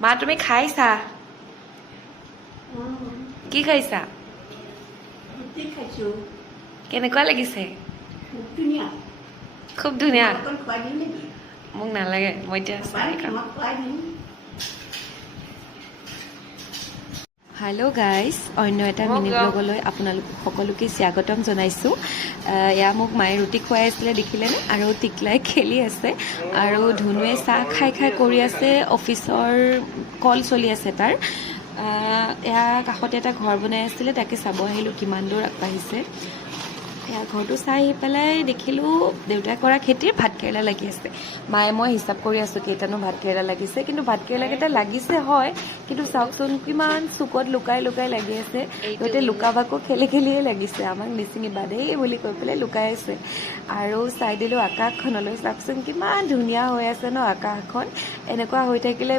মা তুমি খাইছা কি খাইছা কেনেকুৱা লাগিছে খুব ধুনীয়া মোক নালাগে মই এতিয়া চাই খাম হেল্ল' গাইজ অন্য এটা মিনি ব্লগলৈ আপোনালোক সকলোকে স্বাগতম জনাইছোঁ এয়া মোক মায়ে ৰুটি খুৱাই আছিলে দেখিলেনে আৰু টিকলাই খেলি আছে আৰু ধুনুৱে চাহ খাই খাই কৰি আছে অফিচৰ কল চলি আছে তাৰ এয়া কাষতে এটা ঘৰ বনাই আছিলে তাকে চাব আহিলোঁ কিমান দূৰ আগবাঢ়িছে এয়া ঘৰটো চাই আহি পেলাই দেখিলোঁ দেউতাই কৰা খেতিৰ ভাতকেৰেলা লাগি আছে মায়ে মই হিচাপ কৰি আছোঁ কেইটানো ভাতকেৰেলা লাগিছে কিন্তু ভাতকেৰেলাকেইটা লাগিছে হয় কিন্তু চাওকচোন কিমান চুকত লুকাই লুকাই লাগি আছে সিহঁতে লুকাবাকো খেলি খেলিয়ে লাগিছে আমাক নিচিঙিবা দেই বুলি কৈ পেলাই লুকাই আছে আৰু চাই দিলোঁ আকাশখনলৈ চাওকচোন কিমান ধুনীয়া হৈ আছে ন আকাশখন এনেকুৱা হৈ থাকিলে